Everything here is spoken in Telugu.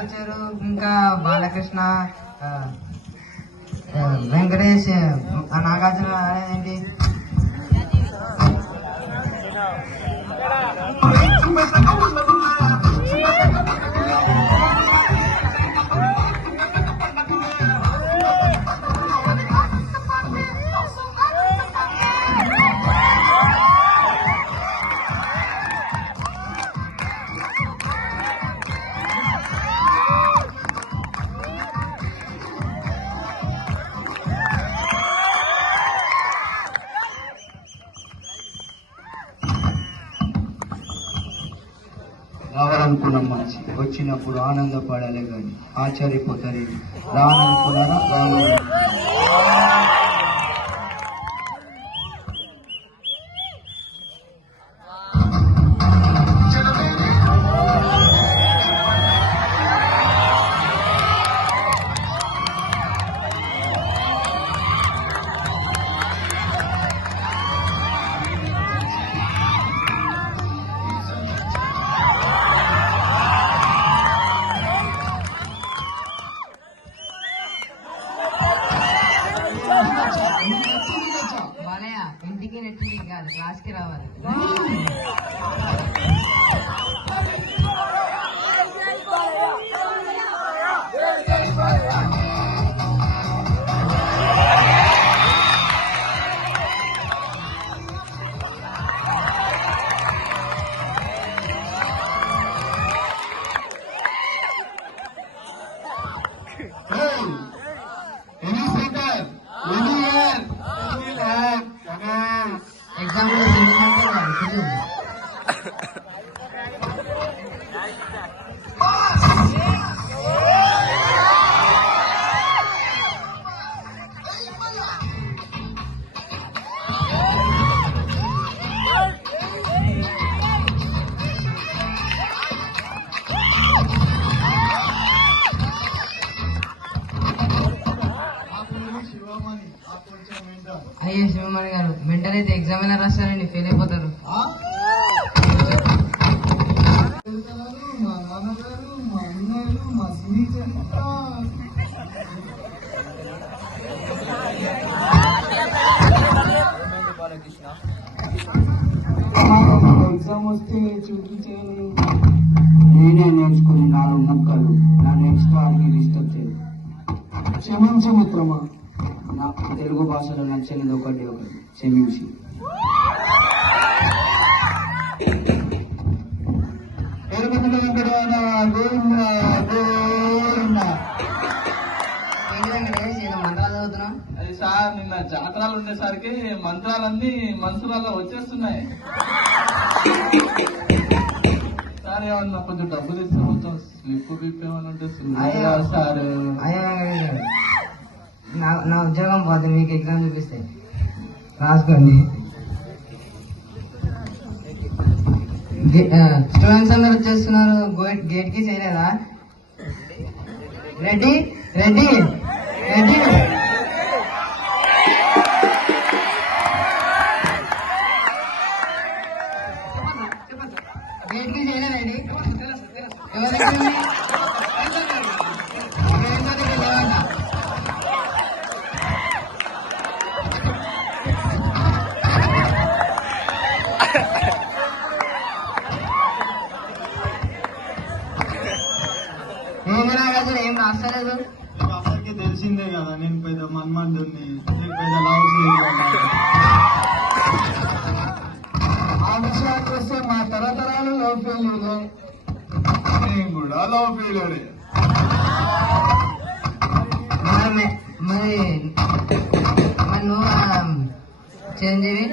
వచ్చారు, ఇంకా బాలకృష్ణ, వెంకటేష్, నాగార్జున ఏంటి రావాలనుకున్నాం మనిషి వచ్చినప్పుడు ఆనందపడాలి కానీ ఆశ్చర్యపోతారు. రావాలనుకున్నారా రావాలి. బాలయ్య, ఇంటికి నెట్టింగ్ కాదు, క్లాస్కి రావాలి. ఎగ్జామ్ అయ్యే శివమణి గారు, మెంటల్ అయితే ఎగ్జామ్ ఎలా రాస్తారండి? ఫెయిల్ అయిపోతారు. మా నాన్నగారు, మా అన్నగారు, మా స్నేహితులు ఎగ్జామ్ వస్తే చూపించాను. నేనే నేర్చుకుని 4 ముక్కలు నా నెక్స్ట్ వాళ్ళకి డిస్టర్బ్ చేయదు. క్షమించు మిత్రమా, నాకు తెలుగు భాషలో నచ్చనిది ఒకటి క్షమించి. అది సార్, నిన్న జాతరాలు ఉండేసరికి మంత్రాలన్నీ మనసులలో వచ్చేస్తున్నాయి సార్. ఏమన్నా కొంచెం డబ్బులు ఇస్తే మొత్తం స్లిప్ గిప్ ఏమన్నా ఉంటే సార్. నా ఉద్యోగం పోతుంది, మీకు ఎగ్జామ్ చూపిస్తే రాసుకోండి. స్టూడెంట్స్ అందరు వచ్చేస్తున్నారు, గేట్ కి చేయలేదా? Ready ready ready. గేట్ కి చేయలేదండి. ఏం రాస్తలేదు. అందరికీ తెలిసిందే కదా, నేను పెద్ద మన్మంతుని, పెద్ద లవ్ ఆ విషయానికి వస్తే మా తరతరాలు లవ్ ఫెయిల్యూరే, నేను కూడా లవ్ ఫెయిల్యూరే. మరి నువ్వు చిరంజీవి